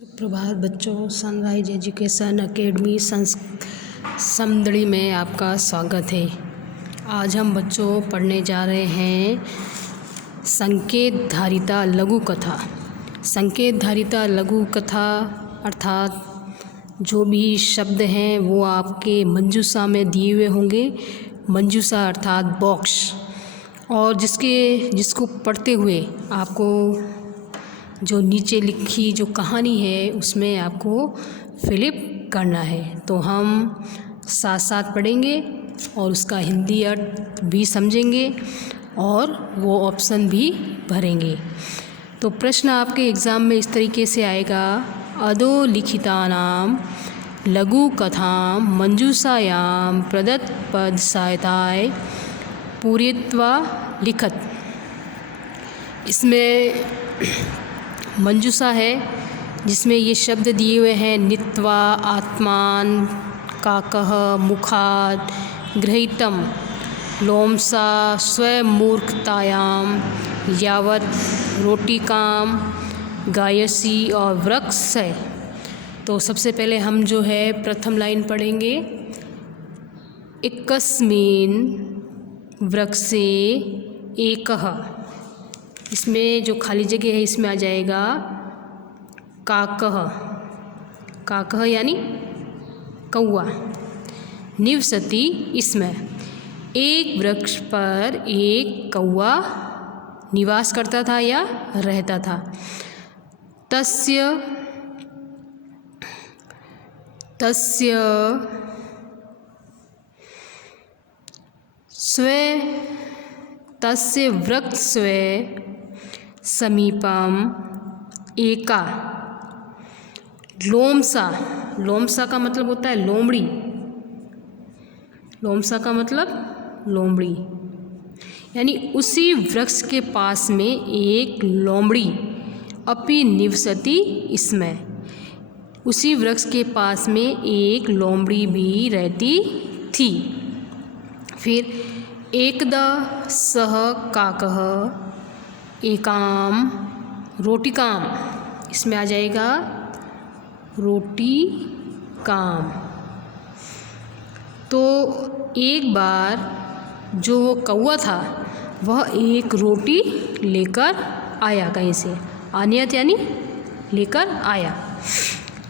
प्रभात बच्चों, sunrise education academy Samdari में आपका स्वागत है। आज हम बच्चों पढ़ने जा रहे हैं संकेत धारिता लघु कथा। संकेत धारिता लघु कथा अर्थात जो भी शब्द हैं वो आपके मंजूषा में दिए हुए होंगे। मंजूषा अर्थात बॉक्स, और जिसको पढ़ते हुए आपको जो नीचे लिखी जो कहानी है उसमें आपको फिलिप करना है। तो हम साथ साथ पढ़ेंगे और उसका हिंदी अर्थ भी समझेंगे और वो ऑप्शन भी भरेंगे। तो प्रश्न आपके एग्ज़ाम में इस तरीके से आएगा, अधोलिखितानां लघु कथां मंजूषायां प्रदत्त पद सहायताय पूरयित्वा लिखत। इसमें मंजूषा है जिसमें ये शब्द दिए हुए हैं नीत्वा, आत्मान, काकः, मुखात्, गृहीतम, लोमसा, स्वमूर्खतायां, यावत्, रोटिकाम, गायसी और वृक्ष है। तो सबसे पहले हम जो है प्रथम लाइन पढ़ेंगे। एकस्मिन् वृक्षे एकः, इसमें जो खाली जगह है इसमें आ जाएगा काकः। काकः यानी कौआ। निवसति, इसमें एक वृक्ष पर एक कौआ निवास करता था या रहता था। तस्य वृक्षस्वे समीपम एका लोमसा। लोमसा का मतलब होता है लोमड़ी। लोमसा का मतलब लोमड़ी, यानी उसी वृक्ष के पास में एक लोमड़ी अपि निवसति, इसमें उसी वृक्ष के पास में एक लोमड़ी भी रहती थी। फिर एकदा सह काकः एकाम रोटिकाम, इसमें आ जाएगा रोटी काम। तो एक बार जो वो कौआ था वह एक रोटी लेकर आया, कहीं से आनियत यानी लेकर आया।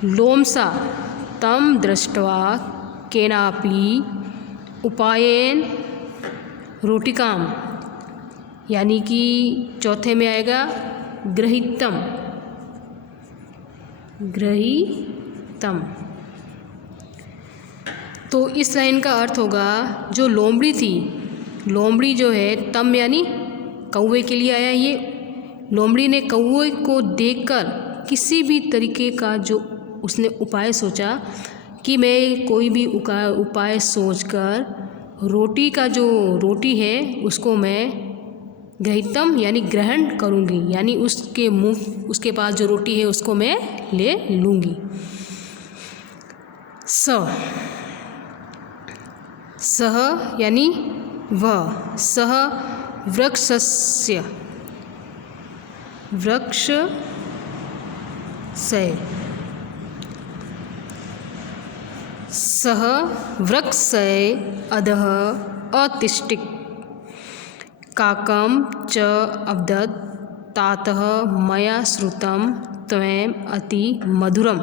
लोमसा तम दृष्ट्वा केनापि उपायेन रोटिकाम, यानी कि चौथे में आएगा गृहीतम। गृहीतम, तो इस लाइन का अर्थ होगा जो लोमड़ी थी, लोमड़ी जो है तम यानी कौवे के लिए आया। ये लोमड़ी ने कौवे को देखकर किसी भी तरीके का जो उसने उपाय सोचा कि मैं कोई भी उपाय सोचकर रोटी का जो रोटी है उसको मैं गृहीतम यानी ग्रहण करूँगी, यानी उसके पास जो रोटी है उसको मैं ले लूँगी। सह यानी वह, सह वृक्षस्य, वृक्ष से, सह वृक्षसे अधः अतिष्ठत् काकं च अवदत् तातः मया श्रुतं त्वं अति मधुरम।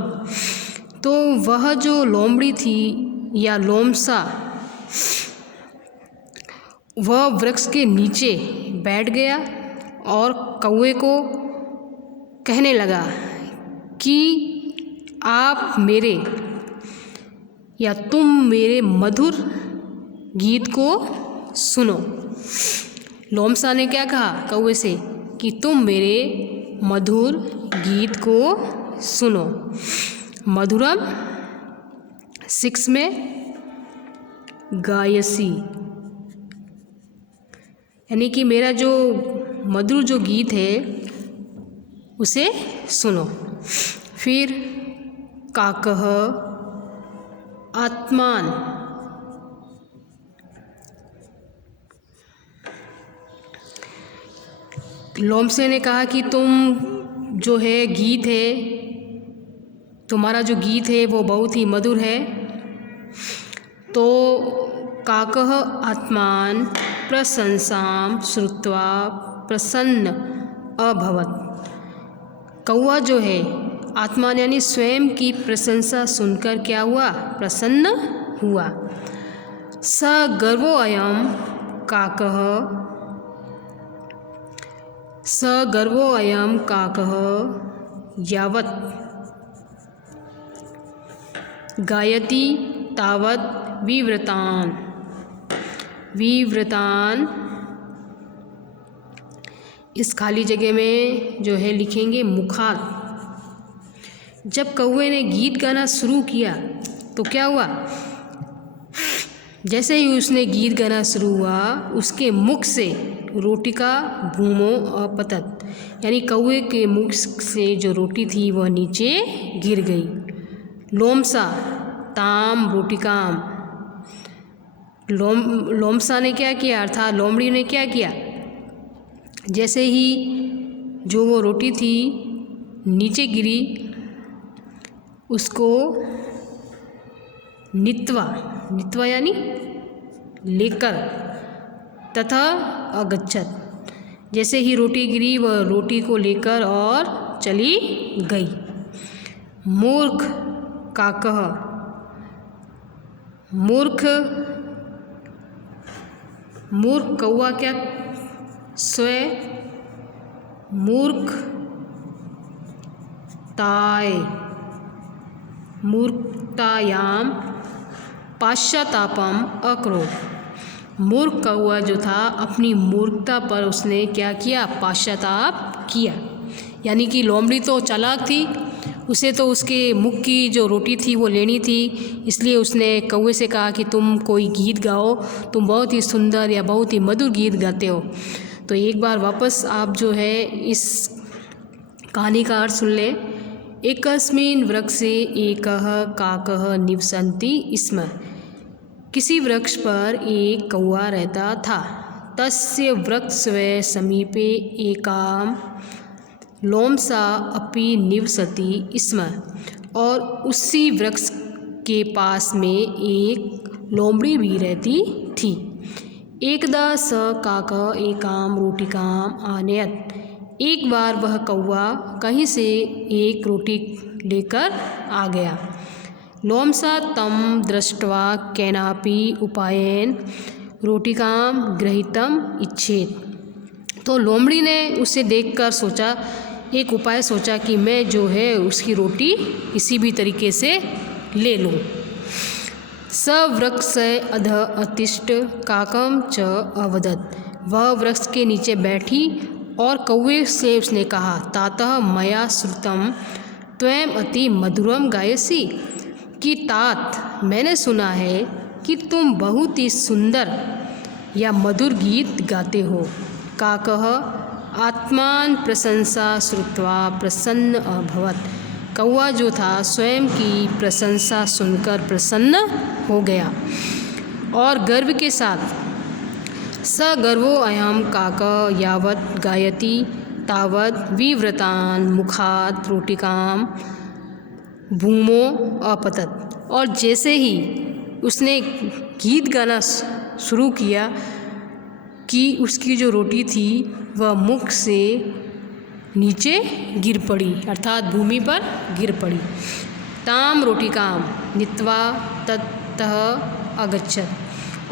तो वह जो लोमड़ी थी या लोमसा, वह वृक्ष के नीचे बैठ गया और कौवे को कहने लगा कि आप मेरे या तुम मेरे मधुर गीत को सुनो। लोमसा ने क्या कहा कौवे से कि तुम मेरे मधुर गीत को सुनो। मधुरम 6 में गायसी, यानी कि मेरा जो मधुर जो गीत है उसे सुनो। फिर काकः आत्मान, लोमसे ने कहा कि तुम जो है गीत है तुम्हारा जो गीत है वो बहुत ही मधुर है। तो काकः आत्मान प्रशंसां श्रुत्वा प्रसन्न अभवत्। कौवा जो है आत्मान यानी स्वयं की प्रशंसा सुनकर क्या हुआ? प्रसन्न हुआ। स गर्वो अयम काकः यावत् गायति तावत् विव्रतान। इस खाली जगह में जो है लिखेंगे मुखात। जब कौवे ने गीत गाना शुरू किया तो क्या हुआ? जैसे ही उसने गीत गाना शुरू हुआ उसके मुख से रोटिका भूमो अपतत, यानी कौवे के मुख से जो रोटी थी वह नीचे गिर गई। लोमसा ताम रोटिकाम, लोमसा ने क्या किया अर्थात लोमड़ी ने क्या किया? जैसे ही जो वो रोटी थी नीचे गिरी उसको नित्वा यानी लेकर, तथा अगच्छत, जैसे ही रोटी गिरी वह रोटी को लेकर और चली गई। मूर्ख काकः, मूर्ख कौवा क्या स्वयं मूर्खतायाम पाश्चातापम अकरोत्। मूर्ख कौवा जो था अपनी मूर्खता पर उसने क्या किया? पाश्चाताप किया। यानी कि लोमड़ी तो चालाक थी, उसे तो उसके मुख की जो रोटी थी वो लेनी थी, इसलिए उसने कौवे से कहा कि तुम कोई गीत गाओ, तुम बहुत ही सुंदर या बहुत ही मधुर गीत गाते हो। तो एक बार वापस आप जो है इस कहानी का अर्थ सुन लें। एकस्मिन् वृक्षे एकः काकः निवसन्ति स्म। किसी वृक्ष पर एक कौवा रहता था। तस्य वृक्षस्य समीपे एकाम लोमसा अपि निवसति स्म। और उसी वृक्ष के पास में एक लोमड़ी भी रहती थी। एकदा स काकः एकाम रोटिकाम आनयत्। एक बार वह कौवा कहीं से एक रोटी लेकर आ गया। लोमसा तं दृष्ट्वा केनापि उपायेन रोटिकां ग्रहीतुम् इच्छेत्। तो लोमड़ी ने उसे देखकर एक उपाय सोचा कि मैं जो है उसकी रोटी किसी भी तरीके से ले लूँ। स वृक्षस्य अधः अतिष्ठ काकं च अवदत्। वह वृक्ष के नीचे बैठी और कौवे से उसने कहा, तातः मया श्रुतं त्वं अति मधुरं गायसि। कि तात मैंने सुना है कि तुम बहुत ही सुंदर या मधुर गीत गाते हो। काकः आत्मान प्रशंसा श्रुत्वा प्रसन्न अभवत्। कौवा जो था स्वयं की प्रशंसा सुनकर प्रसन्न हो गया और गर्व के साथ स गर्वो अयम काकः यावत् गायति तावत् विव्रतान मुखात् रोटिकाम भूमो अपतत्। और जैसे ही उसने गीत गाना शुरू किया कि उसकी जो रोटी थी वह मुख से नीचे गिर पड़ी, अर्थात भूमि पर गिर पड़ी। ताम रोटिकाम नीत्वा ततः अगच्छत्।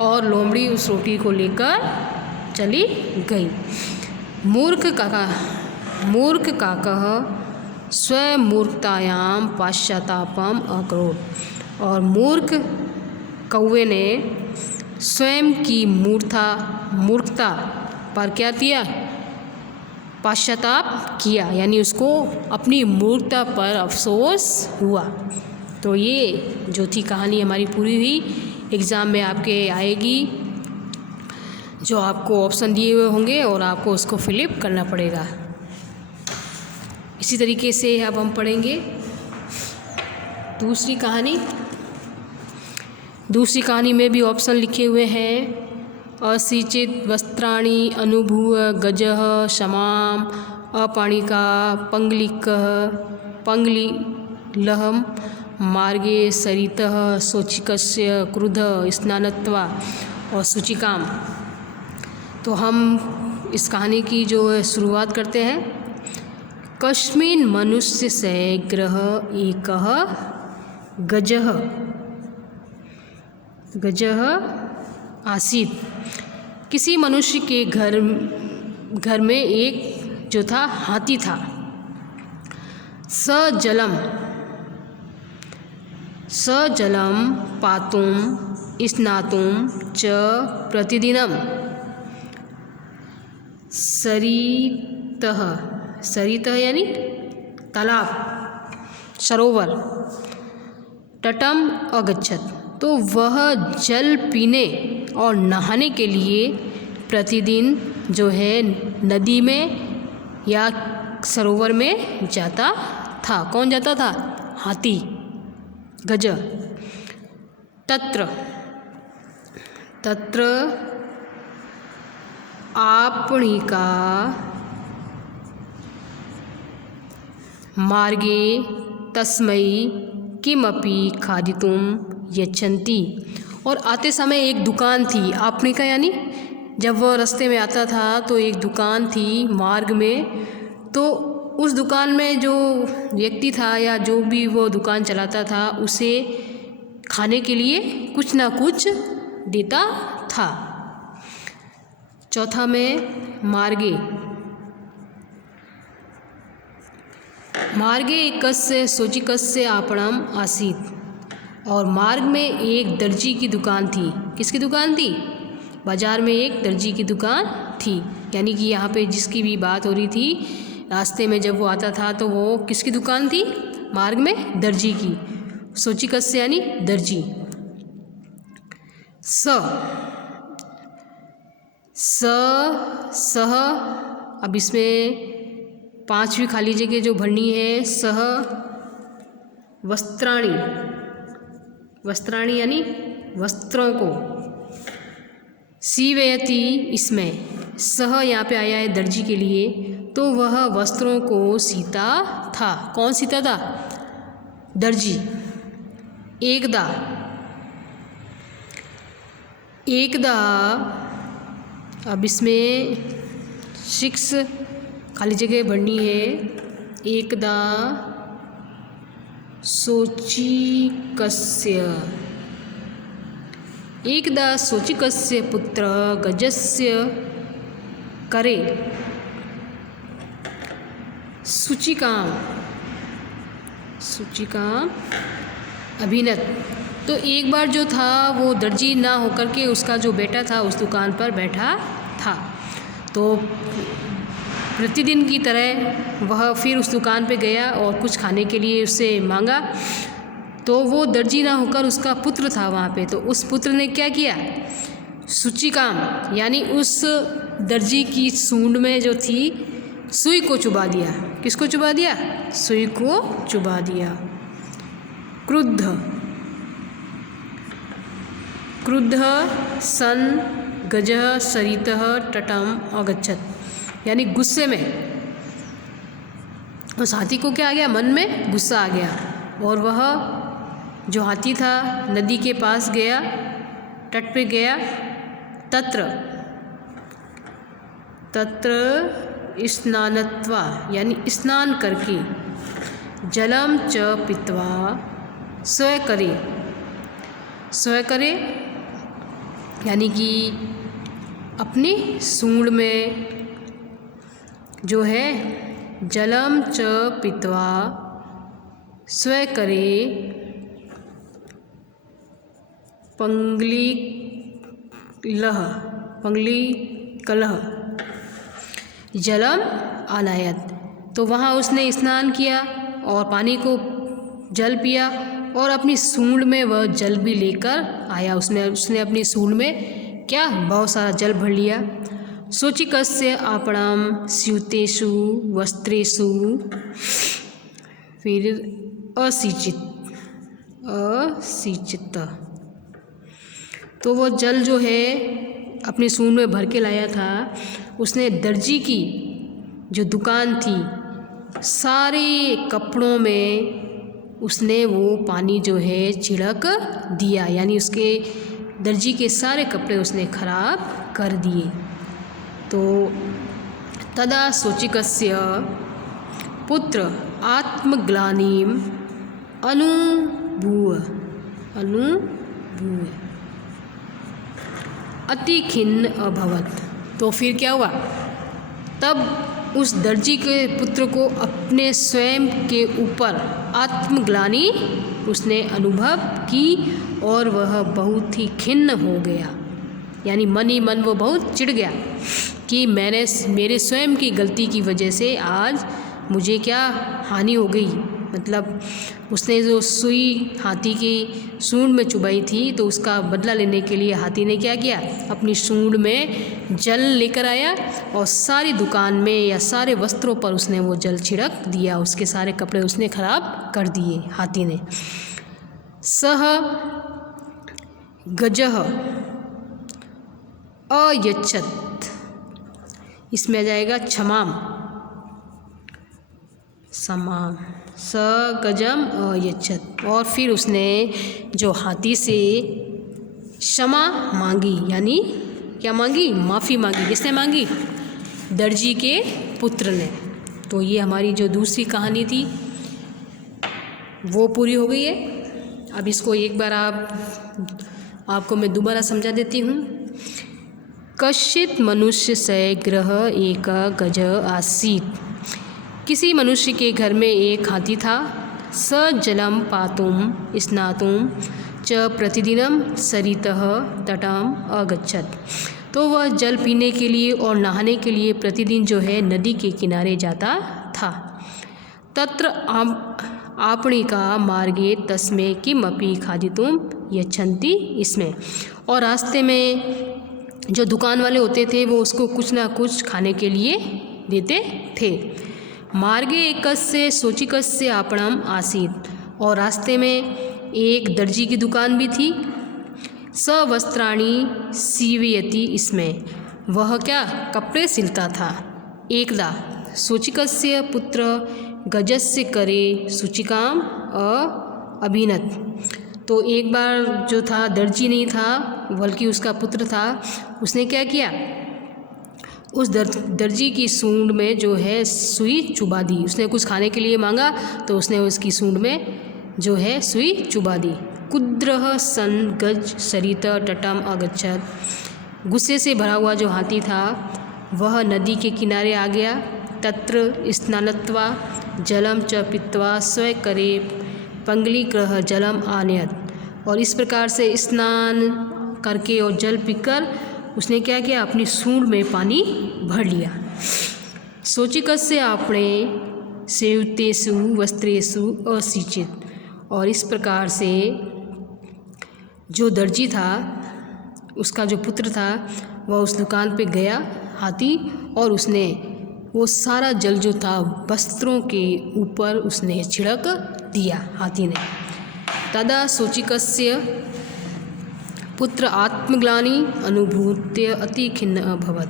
और लोमड़ी उस रोटी को लेकर चली गई। मूर्ख काकः स्वमूर्खतायां पाश्चातापम अकरोत्। और मूर्ख कौवे ने स्वयं की मूर्खता पर क्या किया? पाश्चाताप किया, यानी उसको अपनी मूर्खता पर अफसोस हुआ। तो ये जो थी कहानी हमारी पूरी हुई। एग्ज़ाम में आपके आएगी, जो आपको ऑप्शन दिए हुए होंगे और आपको उसको फिलअप करना पड़ेगा। इसी तरीके से अब हम पढ़ेंगे दूसरी कहानी। दूसरी कहानी में भी ऑप्शन लिखे हुए हैं। असिचित वस्त्राणि अनुभूय गजः क्षमाम अपाणिका पंगलिकः लहम मार्गे सरितः शोचिकस्य क्रुध स्नानत्वा और शुचिकाम। तो हम इस कहानी की जो है शुरुआत करते हैं। कस्मिन् मनुष्य से ग्रह एकः गजः गजः आसीत्। किसी मनुष्य के घर में एक जो था हाथी था। स जलम पातुम स्नातुम च प्रतिदिनम सरितः यानी तालाब सरोवर तटम अगच्छत। तो वह जल पीने और नहाने के लिए प्रतिदिन जो है नदी में या सरोवर में जाता था। कौन जाता था? हाथी गज। तत्र आपणिका मार्गे तस्मै किमपि खादितुम यच्छन्ति। और आते समय एक दुकान थी। आपणिका यानी जब वह रास्ते में आता था तो एक दुकान थी मार्ग में। तो उस दुकान में जो व्यक्ति था या जो भी वो दुकान चलाता था उसे खाने के लिए कुछ ना कुछ देता था। चौथा में मार्गे एकस्य शोचिकस्य आपणम आसीत्। और मार्ग में एक दर्जी की दुकान थी। किसकी दुकान थी? बाजार में एक दर्जी की दुकान थी। यानी कि यहाँ पे जिसकी भी बात हो रही थी, रास्ते में जब वो आता था तो वो किसकी दुकान थी? मार्ग में दर्जी की। शोचिकस्य यानी दर्जी। सह अब इसमें पांचवी खाली जगह जो भरनी है। सह वस्त्राणी यानी वस्त्रों को। सीवयति इसमें सह यहाँ पे आया है दर्जी के लिए। तो वह वस्त्रों को सीता था। कौन सीता था? दर्जी। एकदा अब इसमें 6 खाली जगह भरनी है। एकदा शोचिकस्य पुत्र गजस्य करे शुचिकाम अभिनत। तो एक बार जो था वो दर्जी ना होकर के उसका जो बेटा था उस दुकान पर बैठा था। तो प्रतिदिन की तरह वह फिर उस दुकान पे गया और कुछ खाने के लिए उससे मांगा। तो वो दर्जी ना होकर उसका पुत्र था वहाँ पे। तो उस पुत्र ने क्या किया? शुचिकाम यानी उस दर्जी की सूंड में जो थी सुई को चुबा दिया। किसको चुबा दिया? सुई को चुबा दिया। क्रुद्ध सन गजः सरितः तटम अगच्छत्। यानी गुस्से में उस हाथी को क्या आ गया? मन में गुस्सा आ गया और वह जो हाथी था नदी के पास गया, तट पे गया। तत्र स्नानत्वा यानी स्नान करके, जलम च पीत्वा स्वय करे यानी कि अपनी सूंड में जो है जलम च पीत्वा स्वय करे पंगली कलह जलम आनायत। तो वहाँ उसने स्नान किया और पानी को जल पिया और अपनी सूंड में वह जल भी लेकर आया। उसने अपनी सूंड में क्या? बहुत सारा जल भर लिया। शोचिकस्य आपणम स्यूतेषु वस्त्रेषु फिर असिचित। तो वो जल जो है अपनी सूंड में भर के लाया था। उसने दर्जी की जो दुकान थी सारे कपड़ों में उसने वो पानी जो है छिड़क दिया, यानी उसके दर्जी के सारे कपड़े उसने खराब कर दिए। तो तदा शोचिकस्य पुत्र आत्मग्लानिम अनुभूव अति खिन्न अभवत। तो फिर क्या हुआ, तब उस दर्जी के पुत्र को अपने स्वयं के ऊपर आत्मग्लानि उसने अनुभव की और वह बहुत ही खिन्न हो गया, यानी मन ही मन वो बहुत चिढ़ गया कि मेरे स्वयं की गलती की वजह से आज मुझे क्या हानि हो गई। मतलब उसने जो सुई हाथी की सूंड में चुभाई थी, तो उसका बदला लेने के लिए हाथी ने क्या किया, अपनी सूंड में जल लेकर आया और सारी दुकान में या सारे वस्त्रों पर उसने वो जल छिड़क दिया, उसके सारे कपड़े उसने खराब कर दिए हाथी ने। सह गजह अयच्छत, इसमें आ जाएगा क्षमाम समाम, स गजम अयच्छत। और फिर उसने जो हाथी से क्षमा मांगी, यानी क्या मांगी, माफ़ी मांगी। किसने मांगी, दर्जी के पुत्र ने। तो ये हमारी जो दूसरी कहानी थी वो पूरी हो गई है। अब इसको एक बार आपको मैं दोबारा समझा देती हूँ। कश्चित मनुष्य से ग्रह एक गज आसीत, किसी मनुष्य के घर में एक हाथी था। स जलम पातुम स्नातुम च प्रतिदिनम सरितः तटम अगच्छत, तो वह जल पीने के लिए और नहाने के लिए प्रतिदिन जो है नदी के किनारे जाता था। तत्र आपणिका मार्गे तस्मे किमपि खादितुम यच्छन्ति, इसमें और रास्ते में जो दुकान वाले होते थे वो उसको कुछ ना कुछ खाने के लिए देते थे। मार्गे एकस्य शोचिकस्य आपणम आसीत, और रास्ते में एक दर्जी की दुकान भी थी। सवस्त्राणि सीवयति, इसमें वह क्या कपड़े सिलता था। एकदा शोचिकस्य पुत्र गजस्य करे सूचिकाम अभिनत, तो एक बार जो था दर्जी नहीं था बल्कि उसका पुत्र था, उसने क्या किया, उस दर्जी की सूंड में जो है सुई चुभा दी। उसने कुछ खाने के लिए मांगा तो उसने उसकी सूंड में जो है सुई चुभा दी। कुद्रह सन गज सरित तटम अगच्छत, गुस्से से भरा हुआ जो हाथी था वह नदी के किनारे आ गया। तत्र स्नानत्वा जलम च पीत्वा स्वय करे पंगलीकृह जलम आनयत, और इस प्रकार से स्नान करके और जल पीकर उसने क्या किया, अपनी सूंड में पानी भर लिया। शोचिकस्य आपणे सेवतेषु वस्त्रेषु असिचित, और इस प्रकार से जो दर्जी था उसका जो पुत्र था वह उस दुकान पे गया हाथी, और उसने वो सारा जल जो था वस्त्रों के ऊपर उसने छिड़क दिया हाथी ने। तदा शोचिकस्य पुत्र आत्मग्लानि अनुभूत्य अति खिन्न अभवत,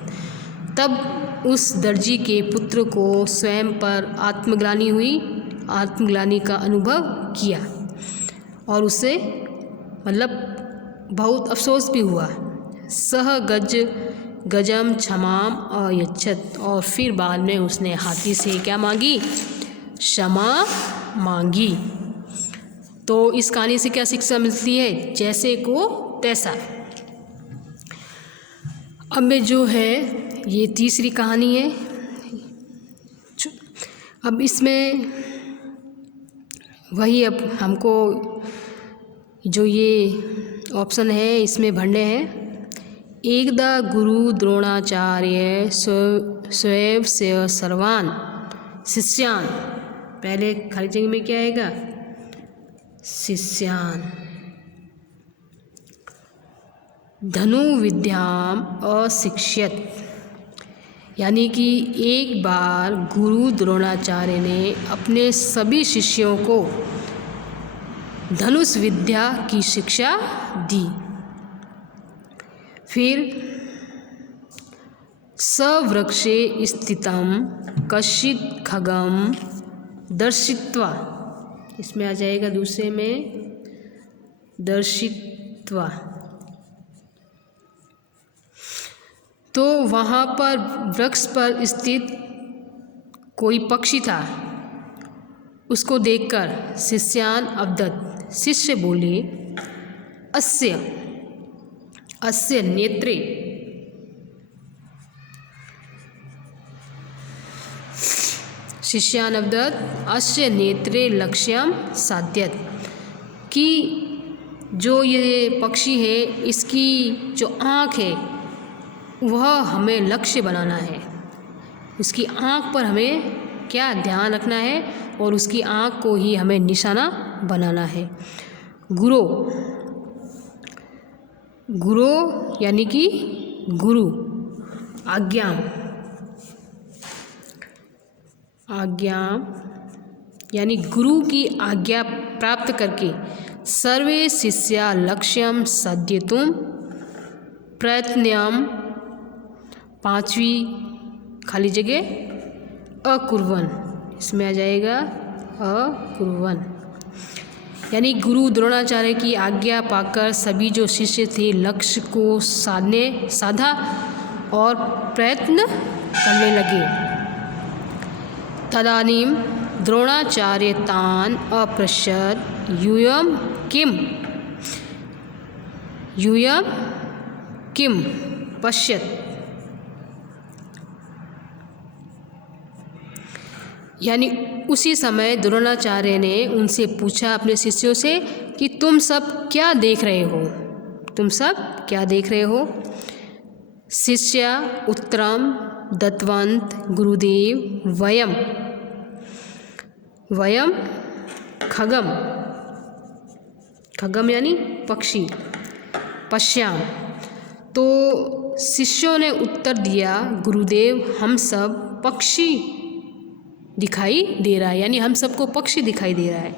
तब उस दर्जी के पुत्र को स्वयं पर आत्मग्लानि हुई, आत्मग्लानि का अनुभव किया और उसे मतलब बहुत अफसोस भी हुआ। सह गजम क्षमाम अयच्छत, और फिर बाद में उसने हाथी से क्या मांगी, क्षमा मांगी। तो इस कहानी से क्या शिक्षा मिलती है, जैसे को तैसा। अब में जो है ये तीसरी कहानी है। अब इसमें वही अब हमको जो ये ऑप्शन है इसमें भरने हैं। एकदा गुरु द्रोणाचार्य स्वयं से सर्वान शिष्यान, पहले खाली जगह में क्या आएगा, शिष्यान धनु विद्याम अशिक्षयत, यानी कि एक बार गुरु द्रोणाचार्य ने अपने सभी शिष्यों को धनुष विद्या की शिक्षा दी। फिर सवृक्षे स्थितम कश्चित् खगम दर्शित्वा, इसमें आ जाएगा दूसरे में दर्शित्वा। तो वहाँ पर वृक्ष पर स्थित कोई पक्षी था, उसको देखकर शिष्यान अवदत्, शिष्य बोले, अस्य अस्य नेत्रे शिष्यान अवदत् अस्य नेत्रे लक्ष्यम साध्यत, कि जो ये पक्षी है इसकी जो आँख है वह हमें लक्ष्य बनाना है, उसकी आँख पर हमें क्या ध्यान रखना है और उसकी आँख को ही हमें निशाना बनाना है। गुरु, गुरु यानी कि गुरु, आज्ञा, आज्ञा यानी गुरु की आज्ञा प्राप्त करके सर्वे शिष्या लक्ष्यम साध्यतुम प्रयत्नम, पांचवी खाली जगह अकुर्वन, इसमें आ जाएगा अकुर्वन, यानी गुरु द्रोणाचार्य की आज्ञा पाकर सभी जो शिष्य थे लक्ष्य को साधा और प्रयत्न करने लगे। तदानीं द्रोणाचार्य तान अपृच्छत् यूयं किं पश्यत्, यानी उसी समय द्रोणाचार्य ने उनसे पूछा अपने शिष्यों से कि तुम सब क्या देख रहे हो, तुम सब क्या देख रहे हो। शिष्या उत्तरम दत्तवंत गुरुदेव वयम खगम, खगम यानी पक्षी, पश्याम, तो शिष्यों ने उत्तर दिया, गुरुदेव हम सब पक्षी दिखाई दे रहा है, यानी हम सबको पक्षी दिखाई दे रहा है।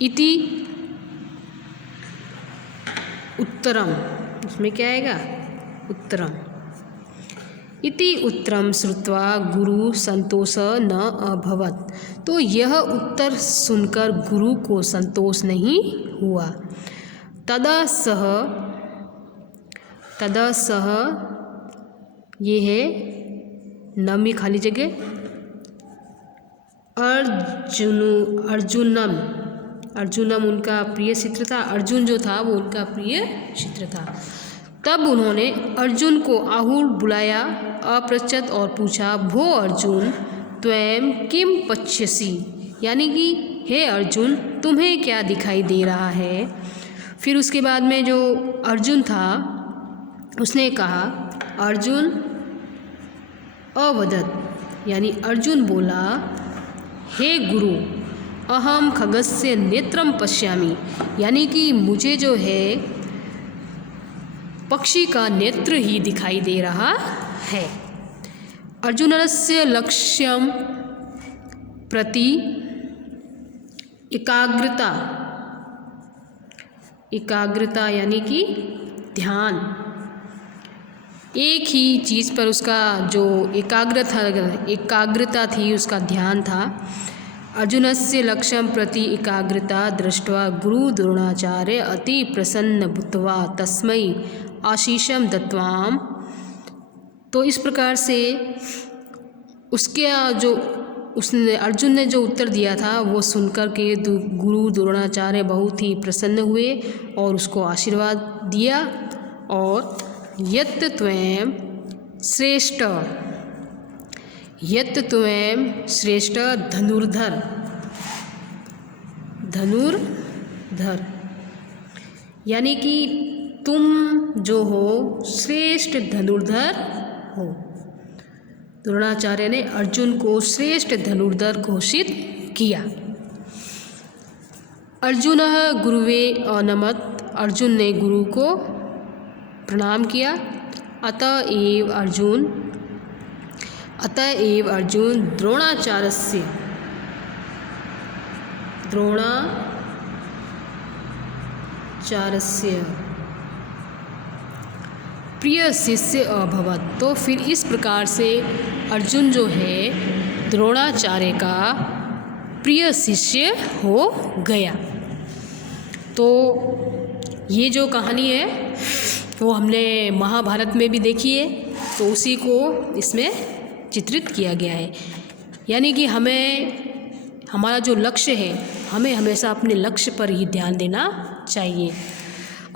इति उत्तरम, उसमें क्या आएगा उत्तरम, इति उत्तरम श्रुत्वा गुरु संतोष न अभवत्, तो यह उत्तर सुनकर गुरु को संतोष नहीं हुआ। तदा सह ये है नमी खाली जगह अर्जुनम उनका प्रिय चित्र था, अर्जुन जो था वो उनका प्रिय चित्र था। तब उन्होंने अर्जुन को आहुर बुलाया, अपृच्छत् और पूछा, भो अर्जुन त्वं किम पश्यसि, यानी कि हे अर्जुन तुम्हें क्या दिखाई दे रहा है। फिर उसके बाद में जो अर्जुन था उसने कहा, अर्जुन अवदत्, यानी अर्जुन बोला, हे गुरु अहम खगस्य नेत्रम पश्यामि, यानी कि मुझे जो है पक्षी का नेत्र ही दिखाई दे रहा है। अर्जुनस्य लक्ष्यम प्रति एकाग्रता यानी कि ध्यान, एक ही चीज़ पर उसका जो एकाग्रता थी उसका ध्यान था। अर्जुनस्य लक्ष्यम प्रति एकाग्रता दृष्ट्वा गुरु द्रोणाचार्य अति प्रसन्न भूत्वा तस्मै आशीषम दत्वाम, तो इस प्रकार से उसके जो उसने अर्जुन ने जो उत्तर दिया था वो सुनकर के गुरु द्रोणाचार्य बहुत ही प्रसन्न हुए और उसको आशीर्वाद दिया। और यत् त्वं श्रेष्ठ धनुर्धर, यानी कि तुम जो हो श्रेष्ठ धनुर्धर हो। द्रोणाचार्य ने अर्जुन को श्रेष्ठ धनुर्धर घोषित किया। अर्जुन गुरुवे अनमत, अर्जुन ने गुरु को प्रणाम किया। अतएव अर्जुन द्रोणाचार्यस्य प्रिय शिष्य अभवत, तो फिर इस प्रकार से अर्जुन जो है द्रोणाचार्य का प्रिय शिष्य हो गया। तो ये जो कहानी है वो हमने महाभारत में भी देखी है, तो उसी को इसमें चित्रित किया गया है। यानी कि हमारा जो लक्ष्य है, हमें हमेशा अपने लक्ष्य पर ही ध्यान देना चाहिए।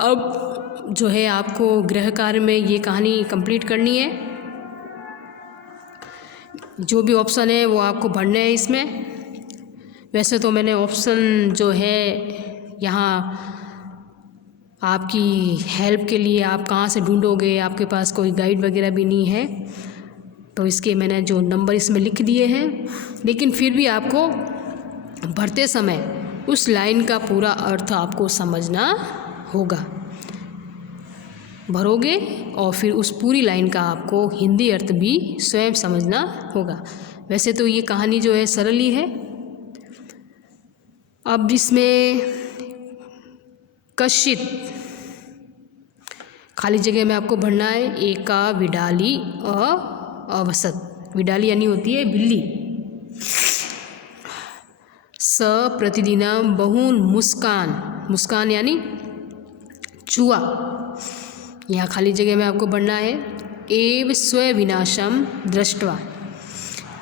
अब जो है आपको गृह कार्य में ये कहानी कंप्लीट करनी है। जो भी ऑप्शन है वो आपको भरने हैं इसमें। वैसे तो मैंने ऑप्शन जो है यहाँ आपकी हेल्प के लिए, आप कहाँ से ढूंढोगे, आपके पास कोई गाइड वगैरह भी नहीं है, तो इसके मैंने जो नंबर इसमें लिख दिए हैं। लेकिन फिर भी आपको भरते समय उस लाइन का पूरा अर्थ आपको समझना होगा। भरोगे और फिर उस पूरी लाइन का आपको हिंदी अर्थ भी स्वयं समझना होगा। वैसे तो ये कहानी जो है सरल ही है। अब इसमें कश्चित खाली जगह में आपको भरना है। एका विडाली अवसत, विडाली यानी होती है बिल्ली। स प्रतिदिनम बहुन मुस्कान, मुस्कान यानी चूहा, यहाँ खाली जगह में आपको भरना है। एव स्व विनाशम दृष्ट्वा,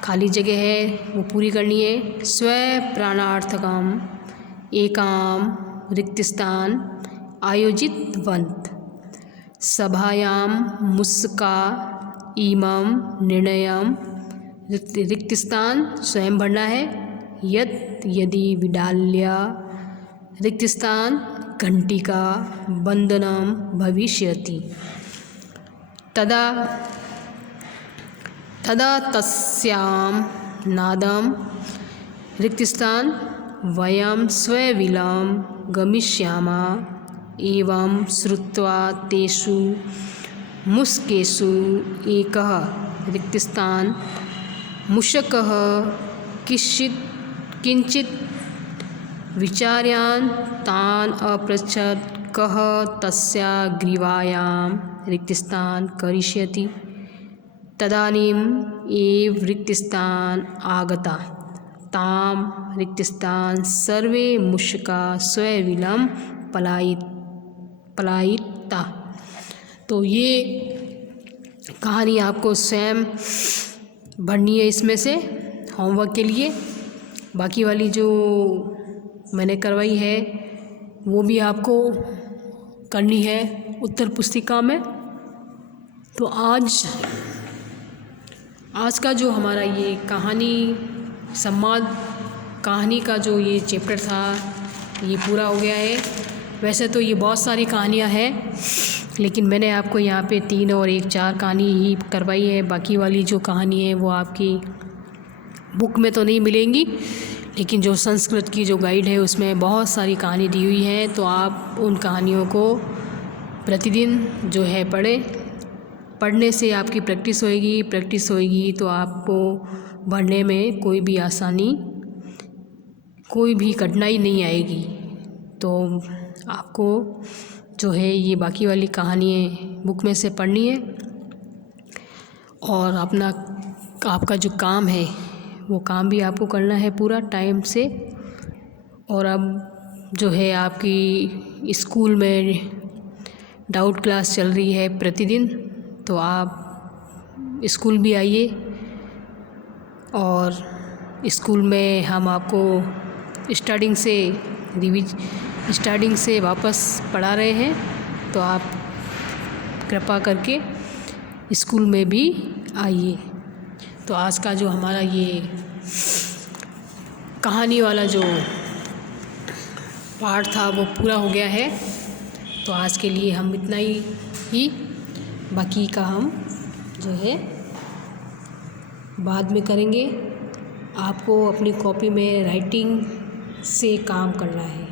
खाली जगह है वो पूरी करनी है। स्व प्राणार्थकम एकाम रिक्तस्थान आयोजितवन्त सभायां मुस्का इमं निर्णयम, रिक्तस्थान स्वयं भरना है। यदि विडाल्या रिक्तस्थान घंटिका बंधनम भविष्यति तदा तस्यां नादम रिक्तस्थान वयं स्वविलं गमिष्यामा एवं श्रुत्वा तेषु मुस्केषु एकः रिक्तस्थान मूषकः किंचित विचार्यान् तान् अपृच्छत् कः तस्या ग्रीवायां रिक्तस्थान करिष्यति। तदानीम् एव रिक्तस्थान आगता ताम रिक्तस्थान सर्वे मूषका स्वविलं पलायिता। तो ये कहानी आपको स्वयं भरनी है इसमें से होमवर्क के लिए। बाकी वाली जो मैंने करवाई है वो भी आपको करनी है उत्तर पुस्तिका में। तो आज का जो हमारा ये कहानी संवाद कहानी का जो ये चैप्टर था ये पूरा हो गया है। वैसे तो ये बहुत सारी कहानियाँ हैं, लेकिन मैंने आपको यहाँ पे 3 और 1 4 कहानी ही करवाई है। बाकी वाली जो कहानी है वो आपकी बुक में तो नहीं मिलेंगी, लेकिन जो संस्कृत की जो गाइड है उसमें बहुत सारी कहानी दी हुई है। तो आप उन कहानियों को प्रतिदिन जो है पढ़ने से आपकी प्रैक्टिस होएगी तो आपको पढ़ने में कोई भी आसानी, कोई भी कठिनाई नहीं आएगी। तो आपको जो है ये बाकी वाली कहानियाँ बुक में से पढ़नी है और आपका जो काम है वो काम भी आपको करना है पूरा टाइम से। और अब जो है आपकी स्कूल में डाउट क्लास चल रही है प्रतिदिन, तो आप स्कूल भी आइए और स्कूल में हम आपको स्टार्टिंग से वापस पढ़ा रहे हैं। तो आप कृपा करके स्कूल में भी आइए। तो आज का जो हमारा ये कहानी वाला जो पार्ट था वो पूरा हो गया है। तो आज के लिए हम इतना ही बाकी का हम जो है बाद में करेंगे। आपको अपनी कॉपी में राइटिंग से काम करना है,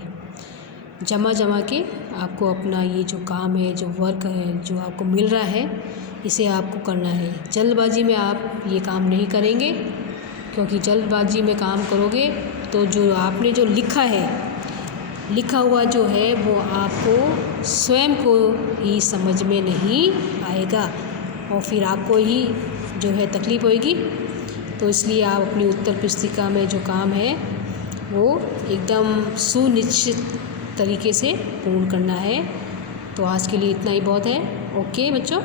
जमा के आपको अपना ये जो काम है, जो वर्क है, जो आपको मिल रहा है, इसे आपको करना है। जल्दबाजी में आप ये काम नहीं करेंगे, क्योंकि जल्दबाजी में काम करोगे तो जो आपने जो लिखा हुआ जो है वो आपको स्वयं को ही समझ में नहीं आएगा और फिर आपको ही जो है तकलीफ़ होएगी। तो इसलिए आप अपनी उत्तर पुस्तिका में जो काम है वो एकदम सुनिश्चित तरीके से पूर्ण करना है। तो आज के लिए इतना ही बहुत है। ओके बच्चों।